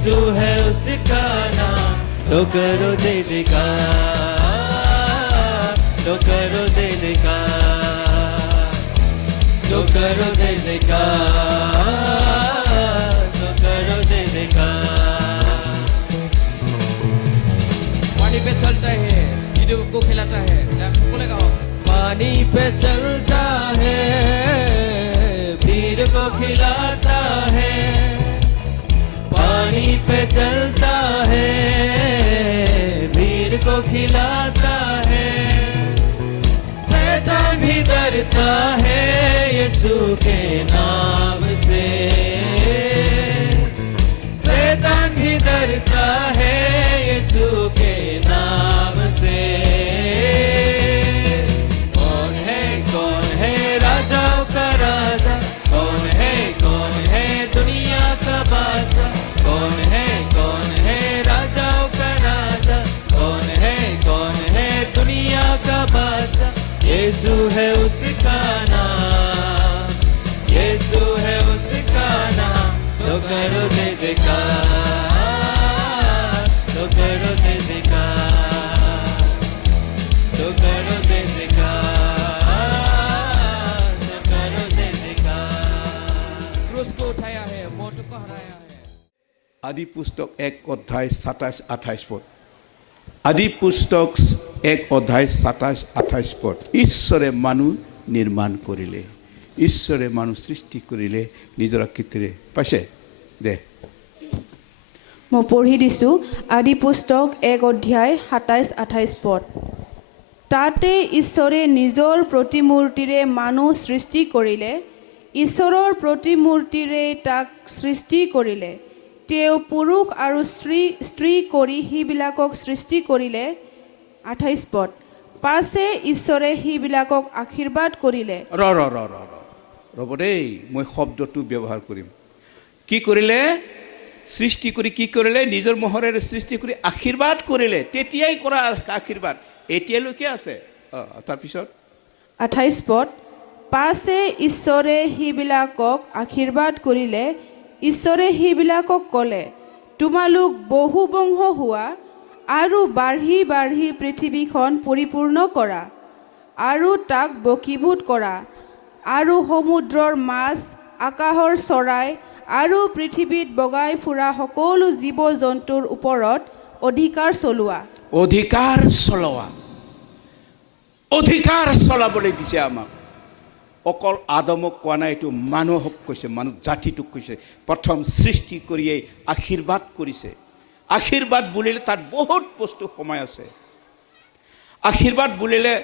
यीशु है उसका नाम, तो करो जय जयकार, तो करो जय जयकार, तो करो जय जयकार, तो करो जय जयकार। पानी पे चलता है, वीडियो को खिलाता है, बोलेगा पानी पे चलता है, भीड़ को खिलाता है, पानी पे चलता है, भीड़ को खिलाता है, शैतान भी डरता है यीशु के नाम से, शैतान भी डरता है यीशु के नाम से। कौन है राजाओं का राजा, कौन है दुनिया का बादशाह, कौन है राजाओं का राजा, कौन है दुनिया का बादशाह, यीशु है उसका नाम, यीशु है उसका नाम, तो करो जय जयकार, तो करो जय जयकार, तो करो जय जयकार, तो करो जय जयकार। क्रूस को उठाया है, मौत को हराया है। आदि पुस्तक 1 অধ্যায় 27-28 পদ। আদি পুস্তক 1 অধ্যায় 27-28 পদ। ঈশ্বৰে মানুহ নিৰ্মাণ কৰিলে, ঈশ্বৰে মানুহ সৃষ্টি কৰিলে নিজৰ আকৃতিৰে। পাইছে দে মই পঢ়ি দিছোঁ আদি পুস্তক 1 অধ্যায় 27-28 পদ। তাতে ঈশ্বৰে নিজৰ প্ৰতিমূৰ্তিৰে মানুহ সৃষ্টি কৰিলে, ঈশ্বৰৰ প্ৰতিমূৰ্তিৰে তাক সৃষ্টি কৰিলে, তেওঁ পুৰুষ আৰু স্ত্ৰী কৰি সিবিলাকক সৃষ্টি কৰিলে। 28 পদ। পাছে ঈশ্বৰে সিবিলাকক আশীৰ্বাদ কৰিলে। ৰ'ব দেই, মই শব্দটো ব্যৱহাৰ কৰিম। কি কৰিলে? সৃষ্টি কৰি কি কৰিলে? নিজৰ মোহৰেৰে সৃষ্টি কৰি আশীৰ্বাদ কৰিলে। তেতিয়াই কৰা আশীৰ্বাদ এতিয়ালৈকে আছে। তাৰপিছত 28 পদ। পাছে ঈশ্বৰে সিবিলাকক আশীৰ্বাদ কৰিলে, ঈশ্বৰে সিবিলাকক ক'লে, তোমালোক বহু বংশ হোৱা আৰু বাঢ়ি বাঢ়ি পৃথিৱীখন পৰিপূৰ্ণ কৰা আৰু তাক বশীভূত কৰা আৰু সমুদ্ৰৰ মাছ, আকাশৰ চৰাই আৰু পৃথিৱীত বগাই ফুৰা সকলো জীৱ জন্তুৰ ওপৰত অধিকাৰ চলোৱা। অধিকাৰ চলোৱা, অধিকাৰ চলাবলৈ দিছে আমাক। অকল আদমক কোৱা নাই, এইটো মানুহক কৈছে, মানুহ জাতিটোক কৈছে। প্ৰথম সৃষ্টি কৰিয়েই আশীৰ্বাদ কৰিছে। আশীৰ্বাদ বুলিলে তাত বহুত বস্তু সোমাই আছে। আশীৰ্বাদ বুলিলে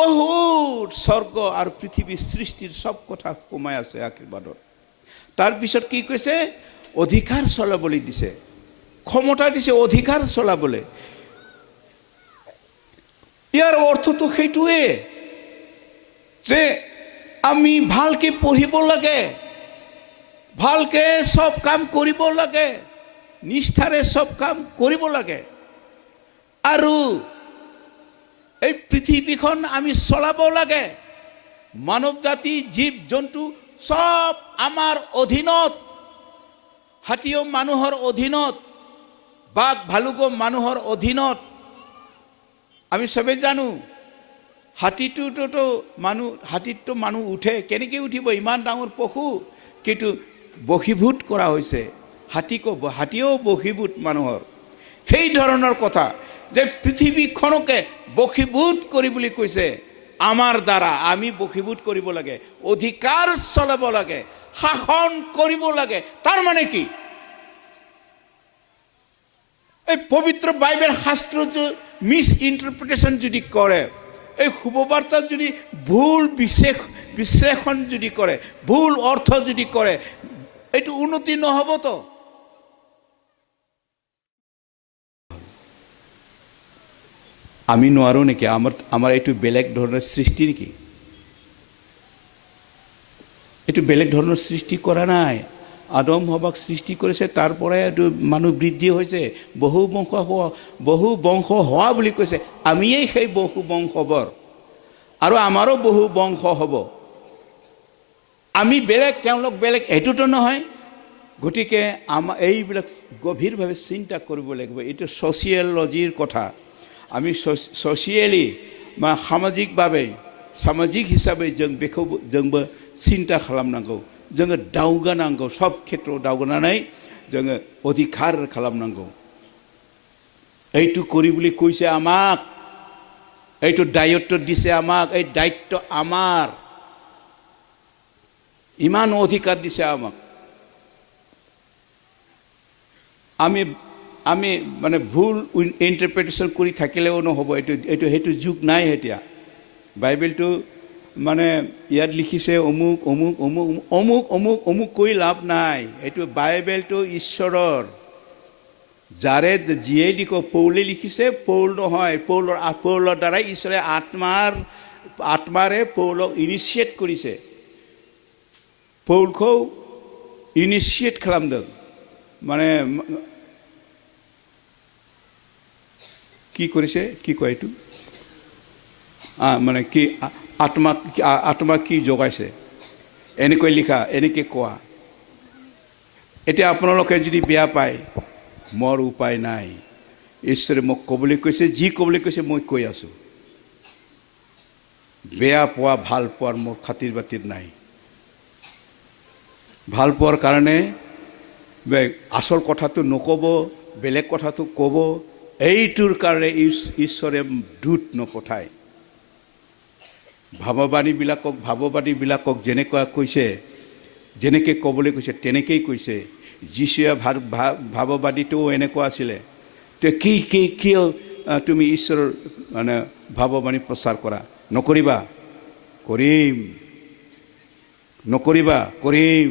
বহুত স্বৰ্গ আৰু পৃথিৱীৰ সৃষ্টিৰ সব কথা সোমাই আছে আশীৰ্বাদত। তাৰপিছত কি কৈছে? অধিকাৰ চলাবলৈ দিছে, ক্ষমতা দিছে অধিকাৰ চলাবলৈ। ইয়াৰ অৰ্থটো সেইটোৱে যে আমি ভালকে পঢ়িব লাগে, ভালকে সব কাম কৰিব লাগে, নিষ্ঠাৰে সব কাম কৰিব লাগে, আৰু এই পৃথিৱীখন আমি চলাব লাগে। মানৱ জাতি, জীৱ জন্তু সব আমাৰ অধীনত। হাতীও মানুহৰ অধীনত, বাঘ ভালুকো মানুহৰ অধীনত। আমি সবে জানো হাতীটোতো হাতীততো মানুহ উঠে, কেনেকৈ উঠিব? ইমান ডাঙৰ পশু, কিন্তু বশীভূত কৰা হৈছে। হাতীও বশীভূত মানুহৰ। সেই ধৰণৰ কথা যে পৃথিৱীখনকে বশীভূত কৰিবলৈ কৈছে আমাৰ দ্বাৰা। আমি বশীভূত কৰিব লাগে, অধিকাৰ চলাব লাগে, শাসন কৰিব লাগে। তাৰ মানে কি? এই পবিত্ৰ বাইবেল শাস্ত্ৰ মিছ ইণ্টাৰপ্ৰিটেশ্যন যদি কৰে, এই শুভবাৰ্তা যদি ভুল বিশ্লেষণ যদি কৰে, ভুল অৰ্থ যদি কৰে, এইটো উন্নতি নহ'বতো। আমি নোৱাৰোঁ নেকি? আমাৰ এইটো বেলেগ ধৰণৰ সৃষ্টি নেকি? এইটো বেলেগ ধৰণৰ সৃষ্টি কৰা নাই। আদম হবাক সৃষ্টি কৰিছে, তাৰ পৰাই এইটো মানুহ বৃদ্ধি হৈছে। বহু বংশ হোৱা বুলি কৈছে। আমিয়েই সেই বহু বংশবৰ, আৰু আমাৰো বহু বংশ হ'ব। আমি বেলেগ, তেওঁলোক বেলেগ, এইটোতো নহয়। গতিকে আমাৰ এইবিলাক গভীৰভাৱে চিন্তা কৰিব লাগিব এইটো ছ'চিয়েলজিৰ কথা আমি ছ'চিয়েলি বা সামাজিক হিसाबै जों बेखौ जोंबो চিন্তা खालामनांगौ जोङो दावगानांगौ सब ক্ষেত্ৰआव दावगानानै जोङो অধিকাৰ खालामनांगौ এইটো কৰি বুলি কৈছে আমাক এইটো দায়িত্ব দিছে আমাক এই দায়িত্ব আমাৰ ইমান অধিকাৰ দিছে আমাক আমি মানে ভুল ইন্টাৰপ্ৰিটেশন কৰি থাকিলেও নহব এইটো যুগ নাই এতিয়া বাইবেলটো মানে ইয়াত লিখিছে অমুক অমুক অমুক অমুক অমুক অমুক কৈ লাভ নাই এইটো বাইবেলটো ঈশ্বৰৰ যাৰে যিয়ে লিখো পৌলে লিখিছে পৌল নহয় পৌলৰ দ্বাৰাই ঈশ্বৰে আত্মাৰে পৌলক ইনিচিয়েট কৰিছে পৌলखौ ইনিচিয়েট খালামदों মানে কি কৰিছে কি কয় এইটো মানে কি আত্মা কি জগাইছে এনেকৈ লিখা এনেকৈ কোৱা এতিয়া আপোনালোকে যদি বেয়া পায় মোৰ উপায় নাই ঈশ্বৰে মোক ক'বলৈ কৈছে যি ক'বলৈ কৈছে মই কৈ আছো বেয়া পোৱা ভাল পোৱাৰ মোৰ খাতিৰ বাতিৰ নাই ভাল পোৱাৰ কাৰণে আসল কথাটো নক'ব বেলেগ কথাটো ক'ব এইটোৰ কাৰণে ঈশ্বৰে দূত নপঠায় ভাৱবাদীবিলাকক যেনেকুৱা কৈছে যেনেকৈ ক'বলৈ কৈছে তেনেকেই কৈছে যীশুৱে ভাৱবাদীটো এনেকুৱা আছিলে তে কিয় তুমি ঈশ্বৰৰ মানে ভাৱবাণী প্ৰচাৰ কৰা নকৰিবা কৰিম নকৰিবা কৰিম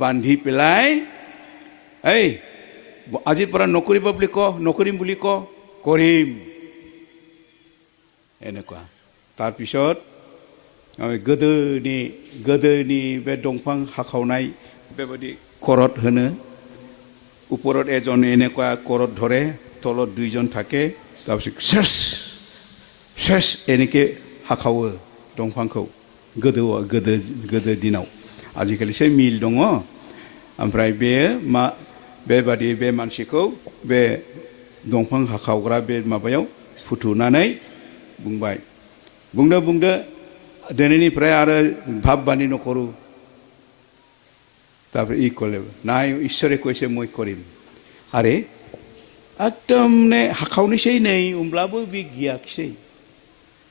বান্ধি পেলাই এই আজিৰ পৰা নকৰিবা বুলি ক নকৰিম বুলি ক কৰিম এনেকুৱা তাৰপিছত गोदोनि बे दंफां हाखावनाय बेबायदि करत होनो ওপৰত এজন এনেকুৱা करत ধৰে তলত দুইজন থাকে তাৰপিছত শেষ এনেকৈ হাখাवो दंफांखौ गोदो दिनाव आजिखालिसो मिल दङ ओमफ्राय बेबादि बे मानसिखौ बे दंफां हाखावग्रा बे माबायाव फुथुनानै बुंबाय बुंदो दिनैनिफ्राय आरो भाबबानी नकरू তারপরে ই করলে নাই ঈশ্বরে কইছে মই করিম আরে একদম নে হাখাवनिसै নেই होमब्लाबो बे गियाखिसै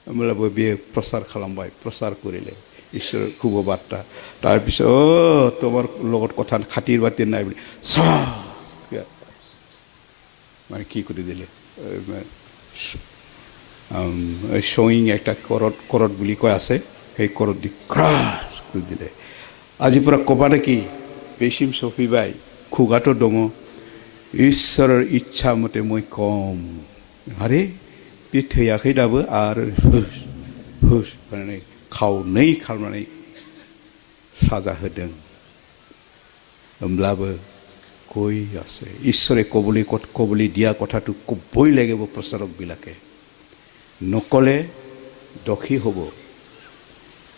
होमब्लाबो बे प्रचार खालामबाय प्रचार करिले ঈশ্বর খুব বার্তা তাৰপিছত তোমাৰ লগত কথা খাতিৰ বাতিৰ নাই বুলি মানে কি কৰি দিলে শোয়িং একটা কৰত বুলি কয় আছে সেই কৰত দি ক্ৰাশ কৰি দিলে আজি পৰা কবা নাকি পেশিম সফিবাই খুগাটো দङ ঈশ্বৰৰ ইচ্ছা মতে মই কম আরে बे थैयाखै दाबो आरो हुस होननानै खावनै खालामनानै साजा होदों होमब्लाबो কৈ আছে ঈশ্বৰে কবলি দিয়া কথাটো ক'বই লাগিব প্ৰচাৰকবিলাকে নকলে দোষী হ'ব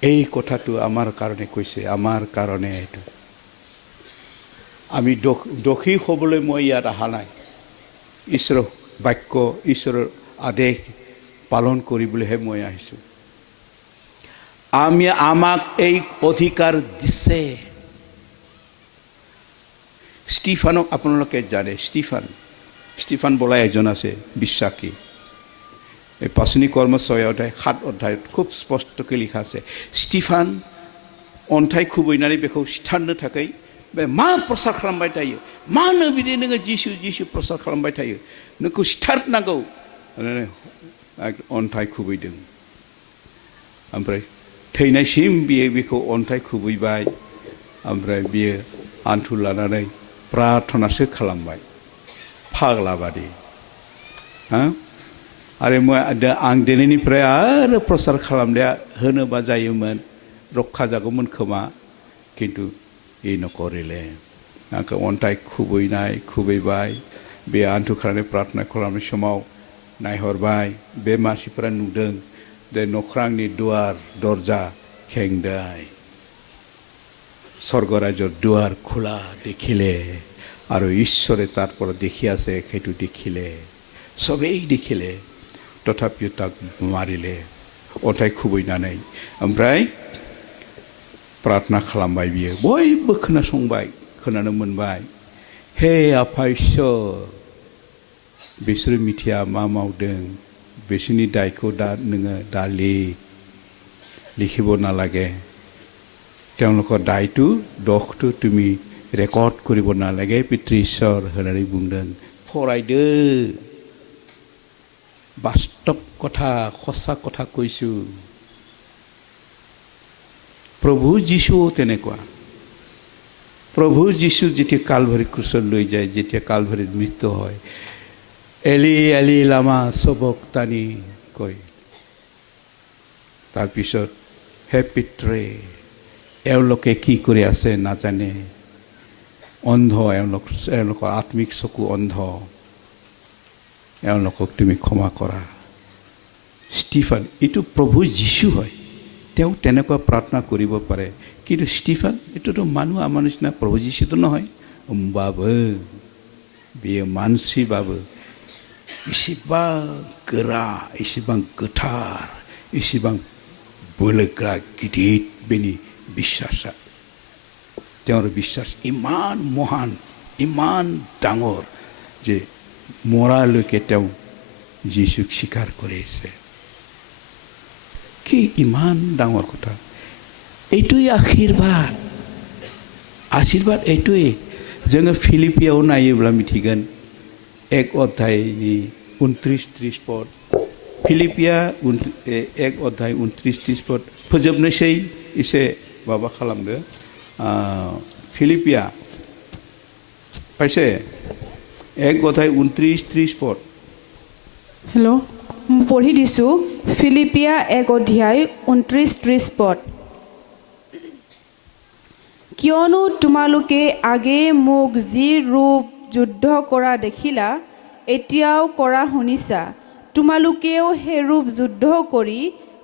এই কথাটো আমাৰ কাৰণে কৈছে আমাৰ কাৰণে এইটো আমি দোষী হ'বলৈ মই ইয়াত অহা নাই ঈশ্বৰৰ বাক্য ঈশ্বৰৰ আদেশ পালন কৰিবলৈহে মই আহিছোঁ আমাক এই অধিকাৰ দিছে ষ্টিফানক আপোনালোকে জানে ষ্টিফান বোলা এজন আছে বিশ্বাসী এই 5 কৰ্ম 6 অধ্যায় 7 অধ্যায়ত খুব স্পষ্টকৈ লিখা আছে ষ্টিফান अन्थाइ खुबैनानै बेखौ सिथारनो थाखाय बे मा प्रसार खालामबाय थायो मानो बिदि नोङो जिसु प्रसार खालामबाय थायो नोंखौ सिथारनांगौ अन्थाइ खुबैदों ओमफ्राय थैनायसिम बियो बेखौ अन्थाइ खुबैबाय ओमफ्राय बियो आन्थु लानानै प्रार्थनासो खालामबाय फाग्ला बादि आरो आं दिनैनिफ्राय आरो प्रसार खालामनाया होनोबा जायोमोन रक्षा जागौमोन खोमा किन्तु इ नकरिले आंखौ अन्थाइ खुबैबाय बे आन्थु खानानै प्रार्थना खालामनाय समाव नायहरबाय बे मानसिफोरा नुदों दे नख्रांनि दुवार दरजा खेंदाय স্বৰ্গৰাজ্যৰ দুৱাৰ খোলা দেখিলে আৰু ঈশ্বৰে তাৰ পৰা দেখি আছে সেইটো দেখিলে সবেই দেখিলে তথাপিও তাক মাৰিলে अन्थाइ खुबैनानै ओमफ्राय प्रार्थना खालामबाय बियो बयबो खोनासंबाय खोनानो मोनबाय हे आफा इसोर बिसोरो मिथिया मा मावदों बिसोरनि दायखौ दा नोङो दा লিখিব নালাগে তেওঁলোকৰ দায়টো দোষটো তুমি ৰেকৰ্ড কৰিব নালাগে পিতৃ ঈশ্বৰ होननानै बुंदों फरायदो বাস্তৱ কথা সঁচা কথা কৈছো প্ৰভু যীশু তেনেকুৱা প্ৰভু যীশু যেতিয়া কালভাৰী ক্ৰুচত লৈ যায় যেতিয়া কালভাৰীত মৃত্যু হয় এলি এলি লামা সবক্তানি কয় তাৰপিছত হে পিতৃ এওঁলোকে কি কৰি আছে নাজানে অন্ধ এওঁলোকৰ আত্মিক চকু অন্ধ এওঁলোকক তুমি ক্ষমা কৰা ষ্টিফান এইটো প্ৰভু যীশু হয় তেওঁ তেনেকুৱা প্ৰাৰ্থনা কৰিব পাৰে কিন্তু ষ্টিফান এইটোতো মানুহ আমাৰ নিচিনা প্ৰভু যীশুতো নহয় বাবু बेयो मानसिबाबो इसेबां गोरा इसेबां गोथार इसेबां बोलोग्रा गिदिर बेनि বিশ্বাসা তেওঁৰ বিশ্বাস ইমান মহান ইমান ডাঙৰ যে মৰালৈকে তেওঁ যীশুক স্বীকাৰ কৰিছে কি ইমান ডাঙৰ কথা এইটোই আশীৰ্বাদ আশীৰ্বাদ এইটোই जोङो फिलिपियाव नायोब्ला मिथिगोन एक अध्यायनि 29-30 पद फिलिपिया 1 अध्याय 29-30 पद फोजोबनोसै एसे माबा खालामदो फिलिपिया पाइसे 1 अध्याय 29-30 पद हेलो पढ़ी दिसु फिलिपिया 1 अध्याय 29-30 पद কিয়নো তোমালোকে আগে মোক যি ৰূপ যুদ্ধ কৰা দেখিলা এতিয়াও কৰা শুনিছা তোমালোকেও সেই ৰূপ যুদ্ধ কৰি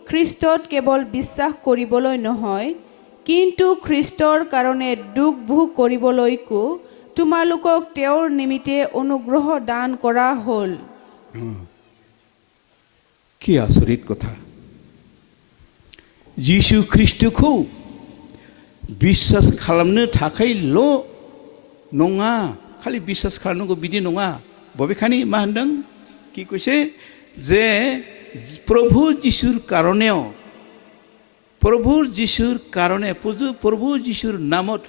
খ্ৰীষ্টত কেৱল বিশ্বাস কৰিবলৈ নহয় কিন্তু খ্ৰীষ্টৰ কাৰণে দুখ ভোগ কৰিবলৈকো তোমালোকক তেওঁৰ নিমিত্তে অনুগ্ৰহ দান কৰা হ'ল কি আচৰিত কথা যীশু খ্ৰীষ্টখौ বিশ্বাस खालामनो थाखायल' नङा खालि বিশ্বাস खालामनांगौ बिदि नङा बबेखानि मा होनदों কি কৈছে যে প্ৰভু যীশুৰ কাৰণেও প্ৰভু যীশুৰ নামত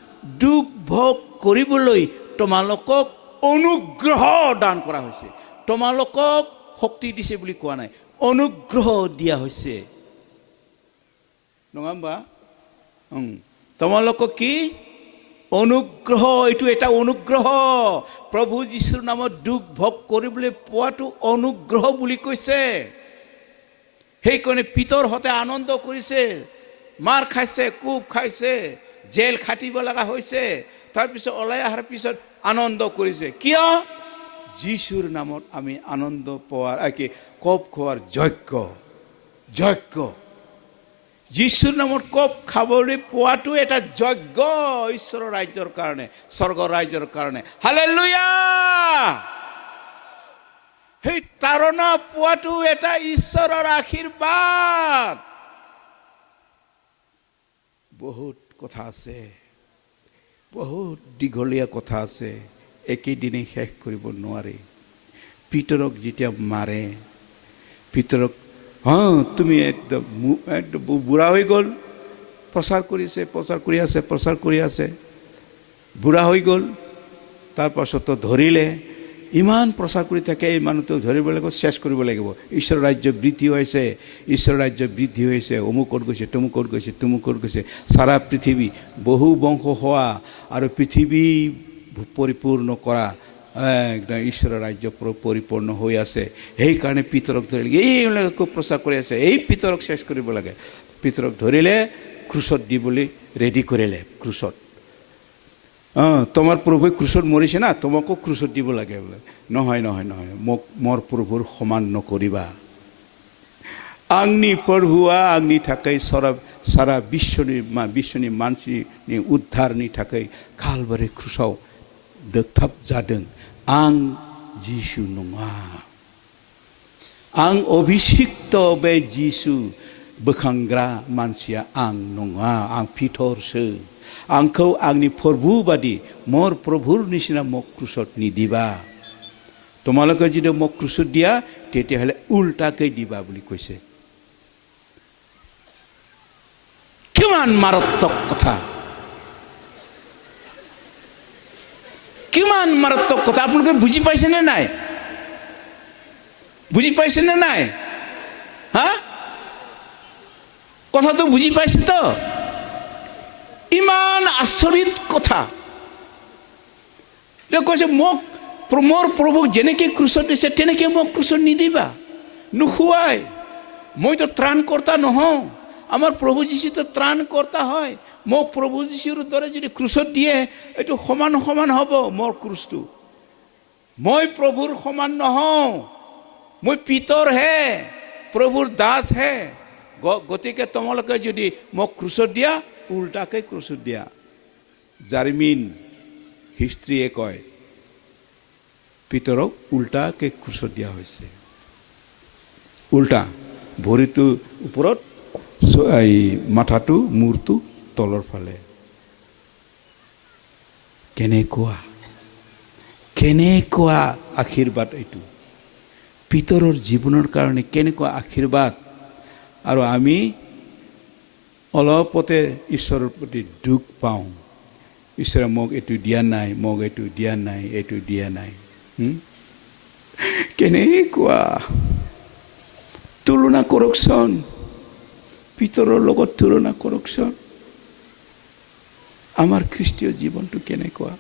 দুখ ভোগ কৰিবলৈ তোমালোকক অনুগ্ৰহ দান কৰা হৈছে তোমালোকক শক্তি দিছে বুলি কোৱা নাই অনুগ্ৰহ দিয়া হৈছে নঙাম্বা তোমালোকক কি অনুগ্ৰহ এইটো এটা অনুগ্ৰহ প্ৰভু যীশুৰ নামত দুখ ভোগ কৰিবলৈ পোৱাটো অনুগ্ৰহ বুলি কৈছে সেইকাৰণে পিতৰ হতে আনন্দ কৰিছে মাৰ খাইছে কোব খাইছে জেল খাটিব লগা হৈছে তাৰপিছত ওলাই অহাৰ পিছত আনন্দ কৰিছে কিয় যীশুৰ নামত আমি আনন্দ পোৱাৰ কি কোব খোৱাৰ যোগ্য যীশুৰ নামত কোব খাবলৈ পোৱাটো এটা যজ্ঞ ঈশ্বৰৰ ৰাজ্যৰ কাৰণে স্বৰ্গ ৰাজ্যৰ কাৰণে হালেলুয়া সেই তাৰণা পোৱাটো এটা ঈশ্বৰৰ আশীৰ্বাদ বহুত কথা আছে বহুত দীঘলীয়া কথা আছে একেদিনে শেষ কৰিব নোৱাৰি পিতৰক যেতিয়া মাৰে পিতৰক তুমি একদম বুঢ়া হৈ গ'ল প্ৰচাৰ কৰি আছে বুঢ়া হৈ গ'ল তাৰপাছত ধৰিলে ইমান প্ৰচাৰ কৰি থাকে এই মানুহটোক ধৰিব লাগিব শেষ কৰিব লাগিব ঈশ্বৰৰ ৰাজ্য বৃদ্ধি হৈছে অমুকত গৈছে তুমুকত গৈছে সাৰা পৃথিৱী বহু বংশ হোৱা আৰু পৃথিৱী পৰিপূৰ্ণ কৰা একদম ঈশ্বৰৰ ৰাজ্য পৰিপূৰ্ণ হৈ আছে সেইকাৰণে পিতৰক ধৰিলে এইবিলাক খুব প্ৰচাৰ কৰি আছে এই পিতৰক শেষ কৰিব লাগে পিতৰক ধৰিলে ক্ৰুচত দিবলৈ ৰেডি কৰিলে ক্ৰুচত তোমাৰ প্ৰভুৱে ক্ৰুচত মৰিছে না তোমাকো ক্ৰুচত দিব লাগে বোলে নহয় মোক মোৰ প্ৰভুৰ সমান নকৰিবা आंनि प्रभुआ आंनि थाखाय सारा विश्वनि मानसिनि उद्धारनि थाखाय कालबारि क्रुसाव दोगथाब जादों आं जिसु नङा आं अभिषिक्त बे जिसु बोखांग्रा मानसिया आं नङा आं पितरसो आंखौ आंनि प्रभु बादि मोर प्रभुर निचिना মোক क्रुसत निदिबा তোমালোকে যদি মোক ক্ৰুচত দিয়া তেতিয়াহ'লে উল্টাকৈ দিবা বুলি কৈছে কিমান মাৰাত্মক কথা কিমান মাৰাত্মক কথা আপোনালোকে বুজি পাইছে নে নাই বুজি পাইছে নে নাই হা কথাটো বুজি পাইছে তো ইমান আচৰিত কথা যে কৈছে মোক মোৰ প্ৰভু যেনেকে ক্ৰুশত দিছে তেনেকে মোক ক্ৰুশত নিদিবা নুখুৱাই মই তো ত্ৰাণকৰ্তা নহওঁ আমাৰ প্ৰভু যীশু তো ত্ৰাণকৰ্তা হয় মোক প্ৰভু যীশুৰ দৰে যদি ক্ৰুশত দিয়ে এইটো সমান সমান হ'ব মোৰ ক্ৰুশটো মই প্ৰভুৰ সমান নহওঁ মই পিতৰ হে প্ৰভুৰ দাস হে গতিকে তোমালোকে যদি মোক ক্ৰুশত দিয়া উল্টাকৈ ক্ৰুশত দিয়া জাৰ্মিন হিষ্ট্ৰীয়ে কয় পিতৰক উল্টাকৈ ক্ৰুচত দিয়া হৈছে উল্টা ভৰিটো ওপৰত এই মাথাটো মূৰটো তলৰ ফালে কেনেকুৱা আশীৰ্বাদ এইটো পিতৰৰ জীৱনৰ কাৰণে কেনেকুৱা আশীৰ্বাদ আৰু আমি অলপতে ঈশ্বৰৰ প্ৰতি দুখ পাওঁ ঈশ্বৰে মোক এইটো দিয়া নাই মোক এইটো দিয়া নাই এইটো দিয়া নাই কেনেকুৱা তুলনা কৰকচোন পিতৰৰ লগত তুলনা কৰকচোন আমাৰ খ্ৰীষ্টীয় জীৱনটো কেনেকুৱা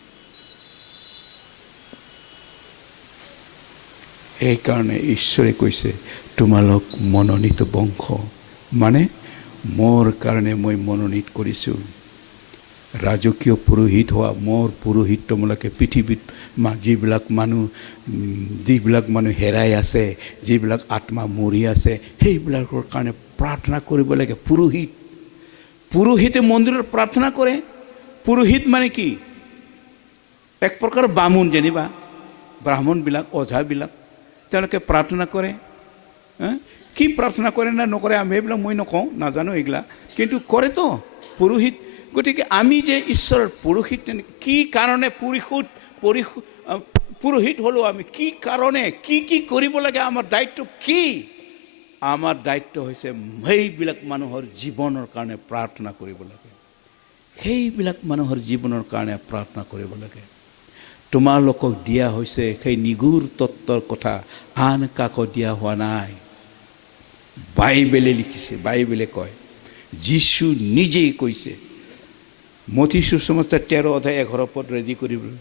এইকাৰণে ঈশ্বৰে কৈছে তোমালোক মনোনীত বংশ মানে মোৰ কাৰণে মই মনোনীত কৰিছোঁ ৰাজকীয় পুৰোহিত হোৱা মোৰ পুৰোহিত তোমালোকে পৃথিৱীত যিবিলাক মানুহ হেৰাই আছে যিবিলাক আত্মা মৰি আছে সেইবিলাকৰ কাৰণে প্ৰাৰ্থনা কৰিব লাগে পুৰোহিতে মন্দিৰত প্ৰাৰ্থনা কৰে পুৰোহিত মানে কি এক প্ৰকাৰ বামুণ যেনিবা ব্ৰাহ্মণবিলাক ওঝাবিলাক তেওঁলোকে প্ৰাৰ্থনা কৰে কি প্ৰাৰ্থনা কৰে না নকৰে আমি এইবিলাক মই নকওঁ নাজানো এইগিলা কিন্তু কৰেতো পুৰোহিত গতিকে আমি যে ঈশ্বৰৰ পুৰোহিত কি কাৰণে পুৰোহিত হ'লো আমি কি কাৰণে কি কৰিব লাগে আমাৰ দায়িত্ব কি আমাৰ দায়িত্ব হৈছে সেইবিলাক মানুহৰ জীৱনৰ কাৰণে প্ৰাৰ্থনা কৰিব লাগে সেইবিলাক মানুহৰ জীৱনৰ কাৰণে প্ৰাৰ্থনা কৰিব লাগে তোমালোকক দিয়া হৈছে সেই নিগুৰ তত্ত্বৰ কথা আন কাকো দিয়া হোৱা নাই বাইবেলে লিখিছে বাইবেলে কয় যীশু নিজেই কৈছে মথি সুসমাচাৰ 13 অধ্যায় 11 পদ ৰেডি কৰিবলৈ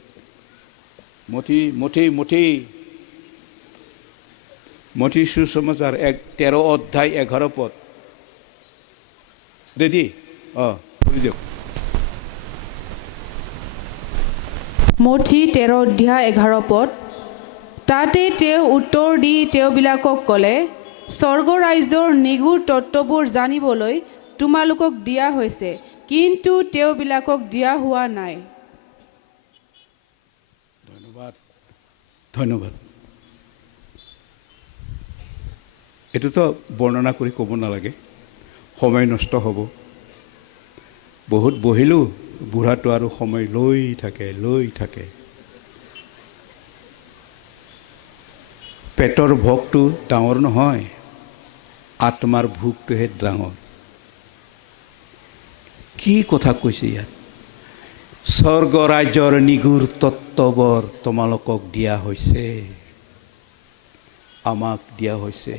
মথি সুসমাচাৰ 13 অধ্যায় 11 পদ ৰেডি পঢ়ি দিয়ক মথি 13 অধ্যায় 11 পদ তাতে তেওঁ উত্তৰ দি তেওঁবিলাকক ক'লে স্বৰ্গ ৰাজ্যৰ নিগুৰ তত্ত্ববোৰ জানিবলৈ তোমালোকক দিয়া হৈছে কিন্তু তেওঁবিলাকক দিয়া হোৱা নাই ধন্যবাদ এটোতো বৰ্ণনা কৰি ক'ব নালাগে সময় নষ্ট হ'ব বহুত বহিলো বুঢ়াটো আৰু সময় লৈ থাকে পেটৰ ভোকটো ডাঙৰ নহয় আত্মাৰ ভোকটোহে ডাঙৰ কি কথা কৈছে ইয়াত স্বৰ্গ ৰাজ্যৰ নিগুৰ তত্ত্ববোৰ তোমালোকক দিয়া হৈছে আমাক দিয়া হৈছে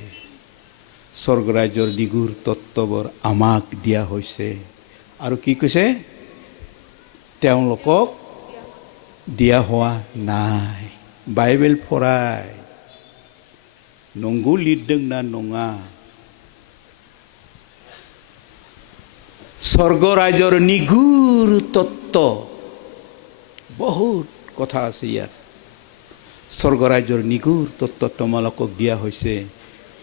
স্বৰ্গ ৰাজ্যৰ নিগুৰ তত্ত্ববোৰ আমাক দিয়া হৈছে আৰু কি কৈছে তেওঁলোকক দিয়া হোৱা নাই বাইবেল ফৰাই নংগু লিৰदों না নঙা স্বৰ্গ ৰাজ্যৰ নিগুৰ তত্ত্ব বহুত কথা আছে ইয়াত স্বৰ্গ ৰাজ্যৰ নিগুৰ তত্ত্ব তোমালোকক দিয়া হৈছে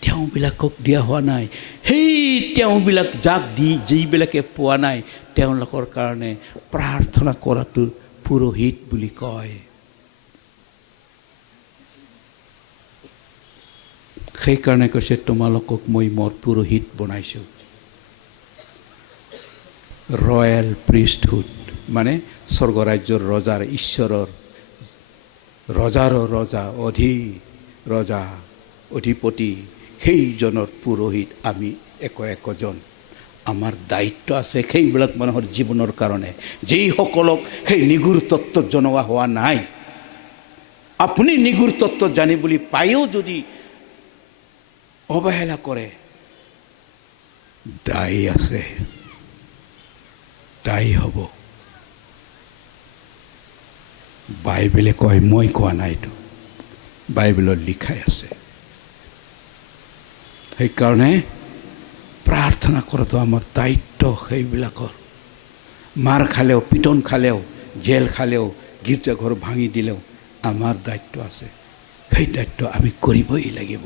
তেওঁবিলাকক দিয়া হোৱা নাই। সেই তেওঁবিলাক যাক যিবিলাকে পোৱা নাই তেওঁলোকৰ কাৰণে প্ৰাৰ্থনা কৰাটো পুৰোহিত বুলি কয়। সেইকাৰণে কৈছে তোমালোকক মই মোৰ পুৰোহিত বনাইছোঁ। ৰয়েল প্ৰিষ্টহুড মানে স্বৰ্গৰাজ্যৰ ৰজাৰ, ঈশ্বৰৰ ৰজাৰো ৰজা, ৰজা অধিপতি, সেইজনৰ পুৰোহিত আমি একজন। আমাৰ দায়িত্ব আছে সেইবিলাক মানুহৰ জীৱনৰ কাৰণে, যিসকলক সেই নিগুৰ তত্ত্বত জনোৱা হোৱা নাই। আপুনি নিগুৰ তত্ত্ব জানিবলৈ পায়ো যদি অৱহেলা কৰে, দায়ী আছে, দায়ী হ'ব। বাইবেলে কয়, মই কোৱা নাইতো, বাইবেলত লিখাই আছে। সেইকাৰণে প্ৰাৰ্থনা কৰাটো আমাৰ দায়িত্ব। সেইবিলাকৰ মাৰ খালেও, পিটন খালেও, জেল খালেও, গীৰ্জাঘৰ ভাঙি দিলেও আমাৰ দায়িত্ব আছে। সেই দায়িত্ব আমি কৰিবই লাগিব,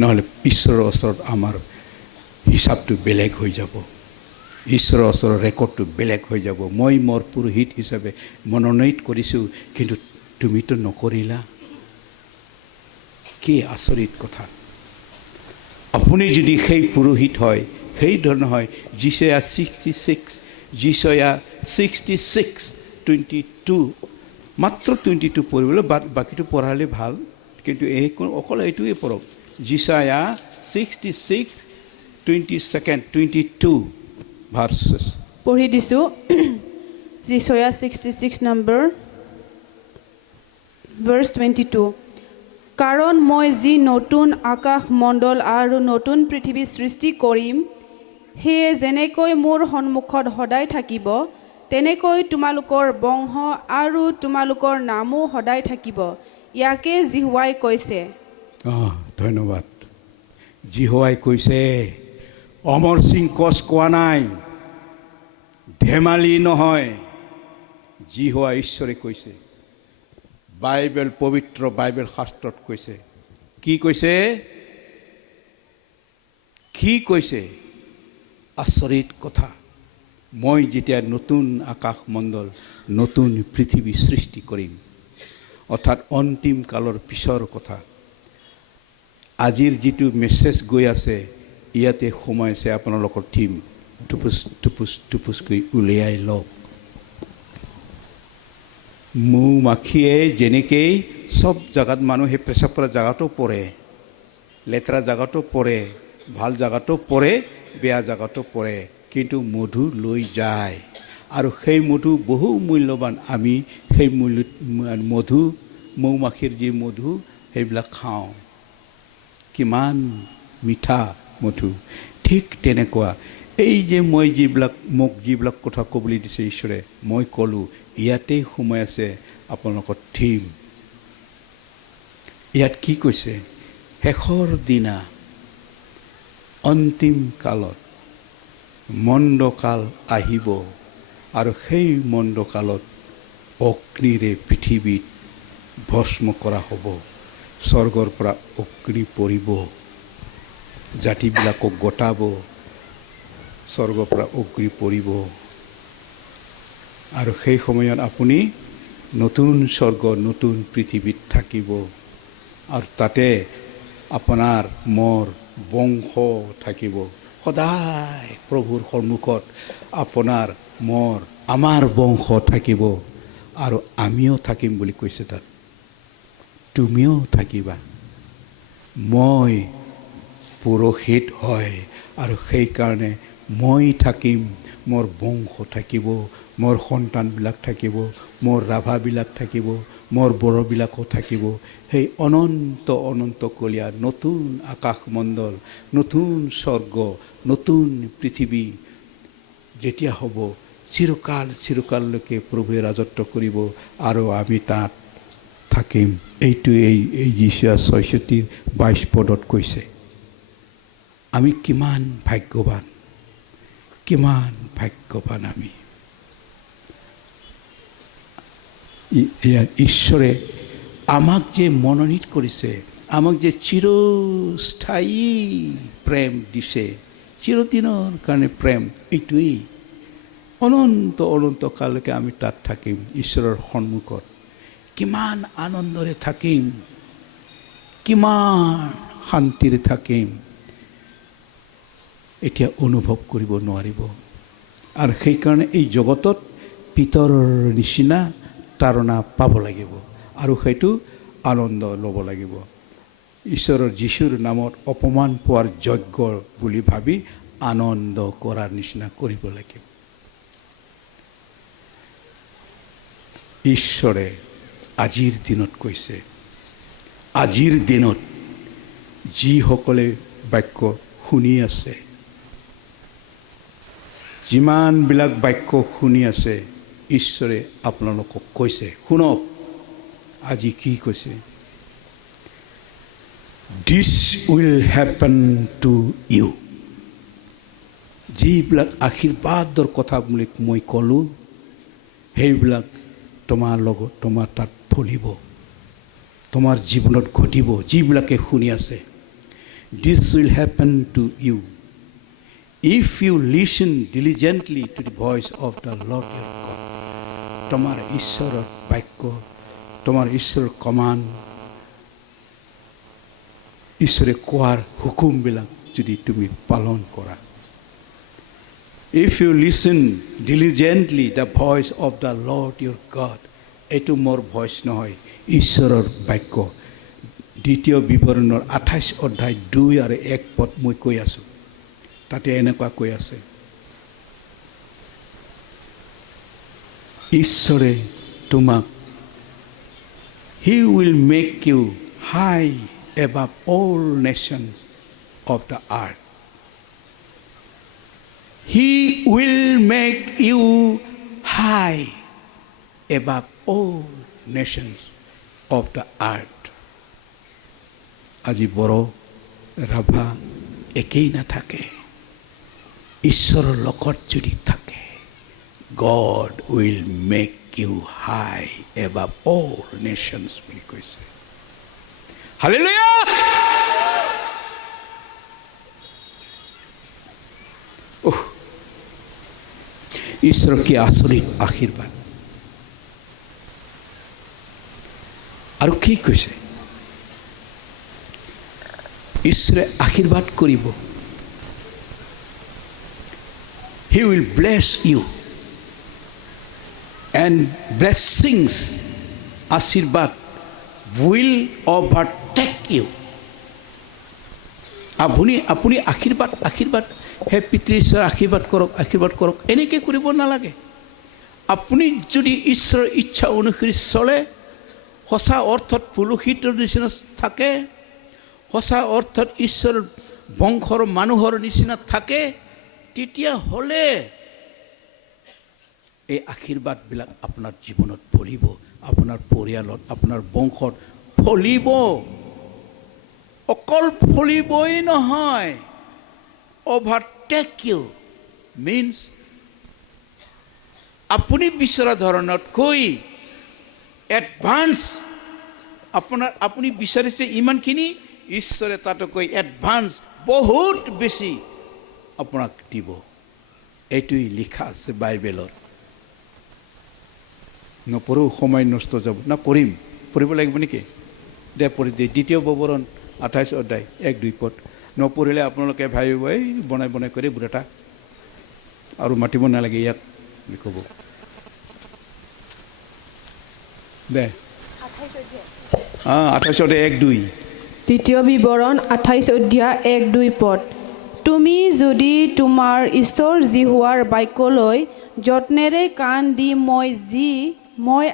নহ'লে ঈশ্বৰৰ ওচৰত আমাৰ হিচাপটো বেলেগ হৈ যাব, ঈশ্বৰৰ ওচৰৰ ৰেকৰ্ডটো বেলেগ হৈ যাব। মই মোৰ পুৰোহিত হিচাপে মনোনীত কৰিছোঁ, কিন্তু তুমিতো নকৰিলা। কি আচৰিত কথা! আপুনি যদি সেই পুৰোহিত হয়, সেই ধৰণৰ হয়, যিচয়া 66:22 মাত্ৰ 22 পঢ়িবলৈ, বাকীটো পঢ়ালে ভাল, কিন্তু অকল এইটোৱে পঢ়ক। যিচয়া 66:22 ভাৰ্চেছ পঢ়ি দিছোঁ। যিচয়া 66 নম্বৰ ভাৰ্চ 22। কাৰণ মই যি নতুন আকাশ মণ্ডল আৰু নতুন পৃথিৱী সৃষ্টি কৰিম, সেয়ে যেনেকৈ মোৰ সন্মুখত সদায় থাকিব, তেনেকৈ তোমালোকৰ বংশ আৰু তোমালোকৰ নামো সদায় থাকিব। ইয়াকে জিহুৱাই কৈছে। ধন্যবাদ। জিহুৱাই কৈছে, অমৰ সিং কচ কোৱা নাই, ধেমালি নহয়। জিহুৱা ঈশ্বৰে কৈছে। বাইবেল, পবিত্ৰ বাইবেল শাস্ত্ৰত কৈছে। কি কৈছে? কি কৈছে? আচৰিত কথা। মই যেতিয়া নতুন আকাশ মণ্ডল, নতুন পৃথিৱী সৃষ্টি কৰিম, অৰ্থাৎ অন্তিম কালৰ পিছৰ কথা। আজিৰ যিটো মেছেজ গৈ আছে, ইয়াতে সোমাইছে আপোনালোকৰ টীম। টুপুচকৈ উলিয়াই লওক। মৌ মাখিয়ে যেনেকৈ চব জেগাত মানুহে পেচাব কৰা জেগাতো পৰে, লেতেৰা জেগাতো পৰে, ভাল জেগাতো পৰে, বেয়া জেগাতো পৰে, কিন্তু মধু লৈ যায়। আৰু সেই মধু বহু মূল্যৱান। আমি সেই মধু, মৌ মাখিৰ যি মধু, সেইবিলাক খাওঁ। কিমান মিঠা মধু। ঠিক তেনেকুৱা এই যে মই মোক যিবিলাক কথা ক'বলৈ দিছে ঈশ্বৰে, মই ক'লোঁ, ইয়াতেই সোমাই আছে আপোনালোকৰ থিম। ইয়াত কি কৈছে? শেষৰ দিনা, অন্তিম কালত মন্দকাল আহিব, আৰু সেই মন্দকালত অগ্নিৰে পৃথিৱীত ভস্ম কৰা হ'ব। স্বৰ্গৰ পৰা অগ্নি পৰিব, জাতিবিলাকক গতাব, স্বৰ্গৰ পৰা অগ্নি পৰিব। আৰু সেই সময়ত আপুনি নতুন স্বৰ্গ, নতুন পৃথিৱীত থাকিব। আৰু তাতে আপোনাৰ মোৰ বংশ থাকিব। সদায় প্ৰভুৰ সন্মুখত আপোনাৰ আমাৰ বংশ থাকিব, আৰু আমিও থাকিম বুলি কৈছে তাত। তুমিও থাকিবা। মই পুৰোহিত হয়, আৰু সেইকাৰণে মই থাকিম, মোৰ বংশ থাকিব, মোৰ সন্তানবিলাক থাকিব, মোৰ ৰাভাবিলাক থাকিব, মোৰ বড়োবিলাকো থাকিব। সেই অনন্তকলীয়া নতুন আকাশমণ্ডল, নতুন স্বৰ্গ, নতুন পৃথিৱী যেতিয়া হ'ব, চিৰকাললৈকে প্ৰভুৱে ৰাজত্ব কৰিব, আৰু আমি তাত থাকিম। এইটোৱে এই যিচয়া 66:22 কৈছে। আমি কিমান ভাগ্যৱান, কিমান ভাগ্যৱান আমি। ঈশ্বৰে আমাক যে মনোনীত কৰিছে, আমাক যে চিৰস্থায়ী প্ৰেম দিছে, চিৰদিনৰ কাৰণে প্ৰেম, এইটোৱেই অনন্ত অনন্ত কাললৈকে আমি তাত থাকিম ঈশ্বৰৰ সন্মুখত। কিমান আনন্দৰে থাকিম, কিমান শান্তিৰে থাকিম, এতিয়া অনুভৱ কৰিব নোৱাৰিব। আৰু সেইকাৰণে এই জগতত পিতৰৰ নিচিনা তাৰণা পাব লাগিব আৰু সেইটো আনন্দ ল'ব লাগিব। ঈশ্বৰৰ যীশুৰ নামত অপমান পোৱাৰ যোগ্য বুলি ভাবি আনন্দ কৰাৰ নিচিনা কৰিব লাগিব। ঈশ্বৰে আজিৰ দিনত কৈছে, আজিৰ দিনত যিসকলে বাক্য শুনি আছে, যিমানবিলাক বাক্য শুনি আছে, ঈশ্বৰে আপোনালোকক কৈছে, শুনক আজি কি কৈছে। This will happen to you. যিবিলাক আশীৰ্বাদৰ কথা বুলি মই ক'লোঁ, সেইবিলাক তোমাৰ লগত, তোমাৰ তাত ফলিব, তোমাৰ জীৱনত ঘটিব। যিবিলাকে শুনি আছে, This will happen to you if you listen diligently to the voice of the Lord your God. তোমাৰ ঈশ্বৰৰ বাক্য, তোমাৰ ঈশ্বৰৰ কমাণ্ড, ঈশ্বৰে কোৱাৰ হুকুমবিলাক যদি তুমি পালন কৰা। If you listen diligently the voice of the Lord your God, এইটো মোৰ ভইচ নহয়, ঈশ্বৰৰ বাক্য। দ্বিতীয় বিৱৰণৰ 28 অধ্যায় 2 আৰু 1 পদ মই কৈ আছোঁ, তাতে এনেকুৱা কৈ আছে, ঈশ্বৰে তোমাক, He will make you high above all nations of the earth. He will make you high above all nations of the earth. আজি বড়ো, ৰাভা একেই নাথাকে, ঈশ্বৰৰ লগত যদি থাকে, God will make you high above all nations বুলি কৈছে। হালেলুয়া! ঈশ্বৰৰ কি আচৰিত আশীৰ্বাদ। আৰু কি কৈছে, ঈশ্বৰে আশীৰ্বাদ কৰিব। He will bless you and blessings, আশীৰ্বাদ will overtake you. আপুনি আশীৰ্বাদ হে পিতৃ ঈশ্বৰ আশীৰ্বাদ কৰক, এনেকৈ কৰিব নালাগে। আপুনি যদি ঈশ্বৰৰ ইচ্ছা অনুসৰি চলে, সঁচা অৰ্থত পুৰোহিতৰ নিচিনা থাকে, সঁচা অৰ্থত ঈশ্বৰৰ বংশৰ মানুহৰ নিচিনা থাকে, তেতিয়াহ'লে এই আশীৰ্বাদবিলাক আপোনাৰ জীৱনত ফলিব, আপোনাৰ পৰিয়ালত, আপোনাৰ বংশত ফলিব। অকল ফলিবই নহয়, overtake you means আপুনি বিচৰা ধৰণতকৈ এডভান্স, আপুনি বিচাৰিছে ইমানখিনি, ঈশ্বৰে তাতকৈ এডভান্স বহুত বেছি আপোনাক দিব। এইটোৱেই লিখা আছে বাইবেলত। নপঢ়ো, সময় নষ্ট যাব না, পঢ়িব লাগিব নেকি? দে পঢ়ি দিয়ে, দ্বিতীয় বিৱৰণ 28 অধ্যায় 1-2 পদ। নপঢ়িলে আপোনালোকে ভাবিব এই বনাই কৰি বুঢ়াটা আৰু মাতিব নালাগে ইয়াক বুলি ক'ব। দে 28 অধ্যায় 1-2। দ্বিতীয় বিৱৰণ 28 অধ্যায় 1-2 পদ। তুমি যদি তোমাৰ ঈশ্বৰ জিহুৱাৰ বাক্যলৈ যত্নেৰে কাণ দি মই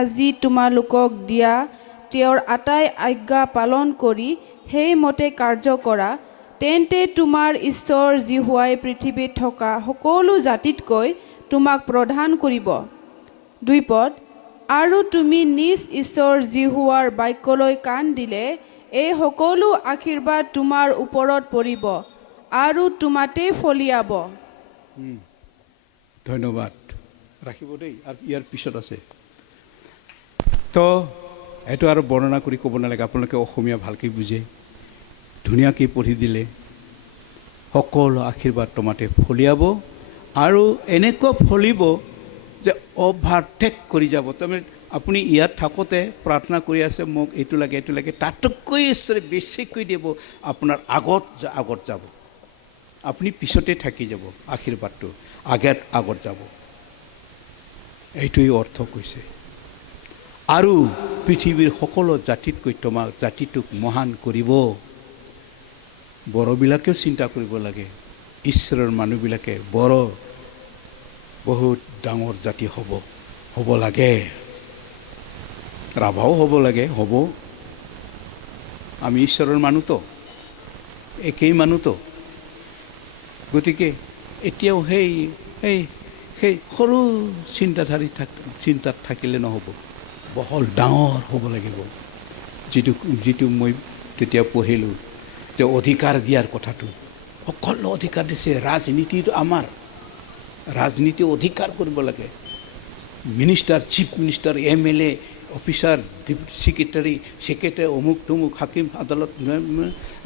আজি তোমালোকক দিয়া তেওঁৰ আটাই আজ্ঞা পালন কৰি সেইমতে কাৰ্য কৰা, তেন্তে তোমাৰ ঈশ্বৰ জিহুৱাই পৃথিৱীত থকা সকলো জাতিতকৈ তোমাক প্ৰদান কৰিব। 2 পদ। আৰু তুমি নিজ ঈশ্বৰ জিহুৱাৰ বাক্যলৈ কাণ দিলে এই সকলো আশীৰ্বাদ তোমাৰ ওপৰত পৰিব আৰু তোমাতেই ফলিয়াব। ধন্যবাদ, ৰাখিব দেই, আৰু ইয়াৰ পিছত আছে। তো এইটো আৰু বৰ্ণনা কৰি ক'ব নালাগে, আপোনালোকে অসমীয়া ভালকৈ বুজে, ধুনীয়াকৈ পঢ়ি দিলে। সকলো আশীৰ্বাদ তোমাতে ফলিয়াব আৰু এনেকুৱা ফলিব যে অভাৰটেক কৰি যাব। তাৰমানে আপুনি ইয়াত থাকোঁতে প্ৰাৰ্থনা কৰি আছে, মোক এইটো লাগে এইটো লাগে, তাতকৈ ঈশ্বৰে বেছিকৈ দিব, আপোনাৰ আগত যাব। আপুনি পিছতে থাকি যাব, আশীৰ্বাদটো আগত যাব। এইটোৱেই অৰ্থ কৈছে। আৰু পৃথিৱীৰ সকলো জাতিতকৈ তোমাক জাতিটোক মহান কৰিব। বড়োবিলাকেও চিন্তা কৰিব লাগে, ঈশ্বৰৰ মানুহবিলাকে বহুত ডাঙৰ জাতি হ'ব লাগে, ৰাভাও হ'ব লাগে, হ'ব। আমি ঈশ্বৰৰ মানুহতো, একেই মানুহতো। গতিকে এতিয়াও সেই সৰু চিন্তাত থাকিলে নহ'ব, বহল ডাঙৰ হ'ব লাগিব। যিটো মই তেতিয়া পঢ়িলোঁ যে অধিকাৰ দিয়াৰ কথাটো, সকলো অধিকাৰ দিছে। ৰাজনীতিটো আমাৰ, ৰাজনীতি অধিকাৰ কৰিব লাগে। Minister, chief minister, MLA, officer, secretary, অমুক তমুক, হাকিম, আদালত,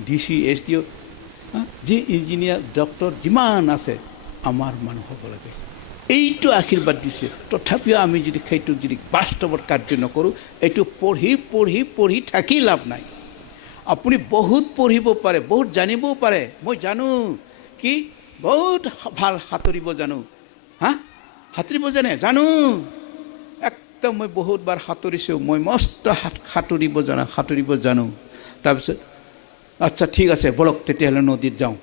DC, SDO, যি ইঞ্জিনিয়াৰ, ডক্টৰ যিমান আছে, আমাৰ মানুহ হ'ব লাগে। এইটো আশীৰ্বাদ দিছে। তথাপিও আমি যদি সেইটো বাস্তৱত কাৰ্য নকৰোঁ, এইটো পঢ়ি থাকি লাভ নাই। আপুনি বহুত পঢ়িব পাৰে, বহুত জানিবও পাৰে। মই জানো কি বহুত ভাল সাঁতুৰিব জানো। সাঁতুৰিব জানো, একদম মই বহুতবাৰ সাঁতুৰিছোঁ, মই মস্ত সাঁতুৰিব জানো। তাৰপিছত আচ্ছা ঠিক আছে, বলক তেতিয়াহ'লে নদীত যাওঁ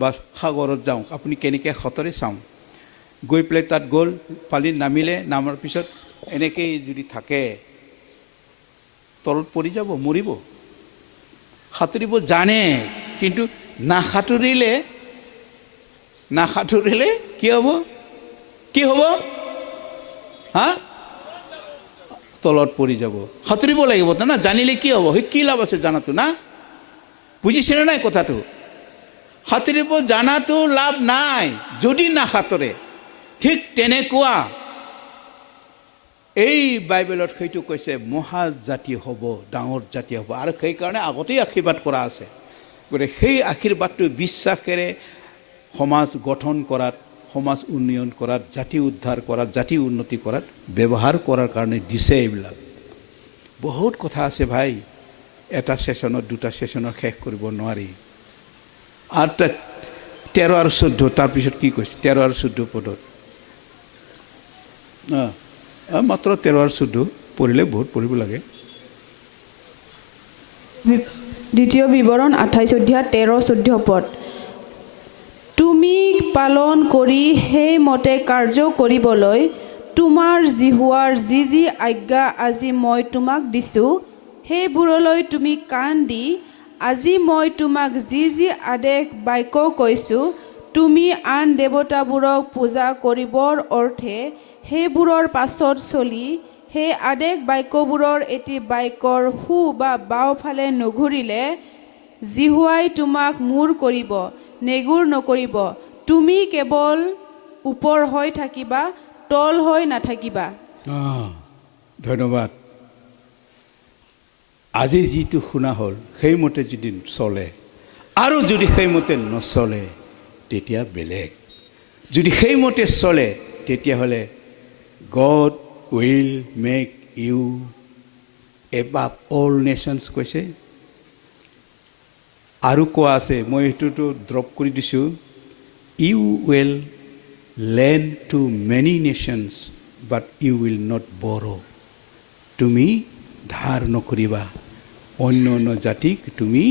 বা সাগৰত যাওঁ, আপুনি কেনেকৈ সাঁতুৰে চাওঁ। গৈ পেলাই তাত গ'ল, পানীত নামাৰ পিছত এনেকেই যদি থাকে, তলত পৰি যাব, মৰিব। সাঁতুৰিব জানে, কিন্তু নাসাঁতুৰিলে কি হ'ব? তলত পৰি যাব। সাঁতুৰিব লাগিব না, জানিলে কি হ'ব? কি লাভ আছে জানাতো না? বুজিছেনে নাই কথাটো? সাঁতুৰিব জানাতো লাভ নাই যদি নাসাঁতুৰে। ঠিক তেনেকুৱা এই বাইবেলত সেইটো কৈছে, মহাজাতি হ'ব, ডাঙৰ জাতি হ'ব। আৰু সেইকাৰণে আগতেই আশীৰ্বাদ কৰা আছে। গতিকে সেই আশীৰ্বাদটো বিশ্বাসেৰে সমাজ গঠন কৰাত, সমাজ উন্নয়ন কৰাত, জাতি উদ্ধাৰ কৰাত, জাতি উন্নতি কৰাত ব্যৱহাৰ কৰাৰ কাৰণে দিছে। এইবিলাক বহুত কথা আছে ভাই, এটা ছেশ্যনত, দুটা ছেশ্যনত শেষ কৰিব নোৱাৰি। আৰু 13 আৰু 14, তাৰপিছত কি কৈছে? 13 আৰু 14 পদত, মাত্ৰ 13 আৰু 14 পঢ়িলে বহুত পঢ়িব লাগে। দ্বিতীয় বিৱৰণ 28 অধ্যায় 13-14 পদ। তুমি পালন কৰি সেইমতে কাৰ্য কৰিবলৈ তোমাৰ জিহুৱাৰ যি আজ্ঞা আজি মই তোমাক দিছোঁ, সেইবোৰলৈ তুমি কাণ দি, আজি মই তোমাক যি আদেশ বাক্য কৈছোঁ, তুমি আন দেৱতাবোৰক পূজা কৰিবৰ অৰ্থে সেইবোৰৰ পাছত চলি, সেই আদেশ বাক্যবোৰৰ এটি বাক্যৰ সো বা বাওঁফালে নুঘূৰিলে, জিহুৱাই তোমাক মূৰ কৰিব, নেগুৰ নকৰিব। তুমি কেৱল ওপৰ হৈ থাকিবা, তল হৈ নাথাকিবা। ধন্যবাদ। আজি যিটো শুনা হ'ল, সেইমতে যদি চলে, আৰু যদি সেইমতে নচলে তেতিয়া বেলেগ। যদি সেইমতে চলে তেতিয়াহ'লে God will make you above all nations কৈছে। আৰু কোৱা আছে, মই সেইটোতো ড্ৰপ কৰি দিছোঁ, you will lend to many nations but you will not borrow। তুমি ধাৰ নকৰিবা, অন্য জাতিক তুমি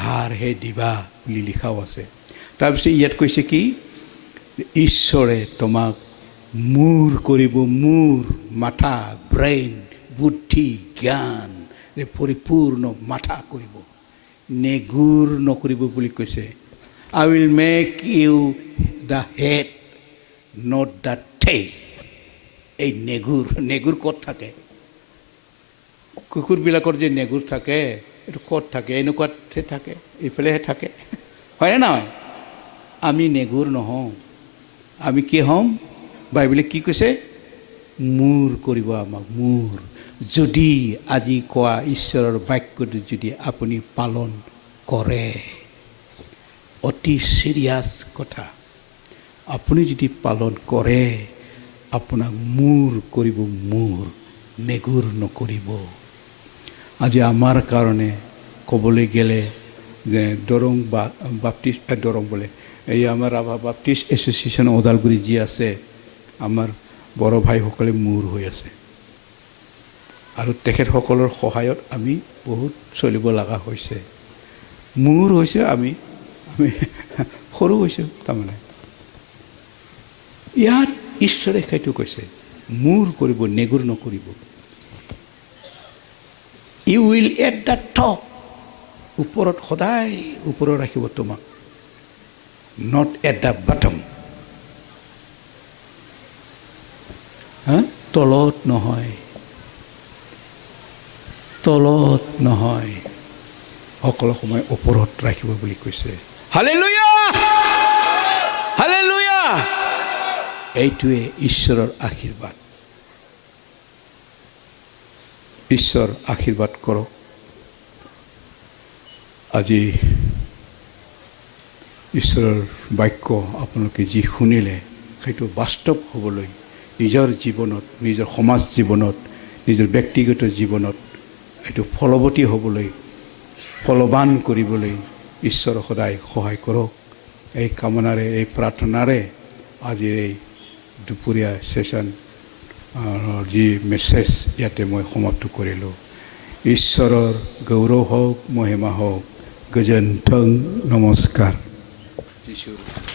ধাৰহে দিবা বুলি লিখাও আছে। তাৰপিছত ইয়াত কৈছে কি? ঈশ্বৰে তোমাক মূৰ কৰিব, মূৰ, মাথা, ব্ৰেইন, বুদ্ধি, জ্ঞান পৰিপূৰ্ণ মাথা কৰিব, নেগুৰ নকৰিব বুলি কৈছে। I will make you the head, not the tail। এই নেগুৰ ক'ত থাকে? কুকুৰবিলাকৰ যে নেগুৰ থাকে, এইটো ক'ত থাকে? এনেকুৱাতে থাকে, এইফালেহে থাকে, হয়নে নহয়? আমি নেগুৰ নহওঁ। আমি কি হ'ম? বাইবেলে কি কৈছে? মোৰ কৰিব আমাক মোৰ যদি আজি কোৱা ঈশ্বৰৰ বাক্যটো যদি আপুনি পালন কৰে অতি চিৰিয়াছ কথা আপুনি যদি পালন কৰে আপোনাক মোৰ কৰিব মোৰ নেগুৰ নকৰিব আজি আমাৰ কাৰণে ক'বলৈ গ'লে যে দৰং বাপ্টিষ্ট দৰং বোলে এই আমাৰ বাপ্টিষ্ট এছ'চিয়েশ্যন ওদালগুৰি যি আছে আমাৰ বড় ভাইসকলে মূৰ হৈ আছে আৰু তেখেতসকলৰ সহায়ত আমি বহুত চলিব লগা হৈছে মূৰ হৈছে আমি সৰু হৈছোঁ তাৰমানে ইয়াত ঈশ্বৰে সেইটো কৈছে মূৰ কৰিব নেগুৰ নকৰিব you will at the top ওপৰত সদায় ওপৰত ৰাখিব তোমাক নট এট দ্য বটম তলত নহয় সকলো সময় ওপৰত ৰাখিব বুলি কৈছে হালেলুয়া হালেলুয়া এইটোৱে ঈশ্বৰৰ আশীৰ্বাদ ঈশ্বৰ আশীৰ্বাদ কৰক আজি ঈশ্বৰৰ বাক্য আপোনালোকে যি শুনিলে সেইটো বাস্তৱ হ'বলৈ নিজৰ জীৱনত নিজৰ সমাজ জীৱনত নিজৰ ব্যক্তিগত জীৱনত এইটো ফলৱতী হ'বলৈ ফলৱান কৰিবলৈ ঈশ্বৰ সদায় সহায় কৰক এই কামনাৰে এই প্ৰাৰ্থনাৰে আজিৰ এই দুপৰীয়া ছেশ্যন যি মেছেজ ইয়াতে মই সমাপ্ত কৰিলোঁ ঈশ্বৰৰ গৌৰৱ হওক মহিমা হওক গজন্থং নমস্কাৰ যিশুৰ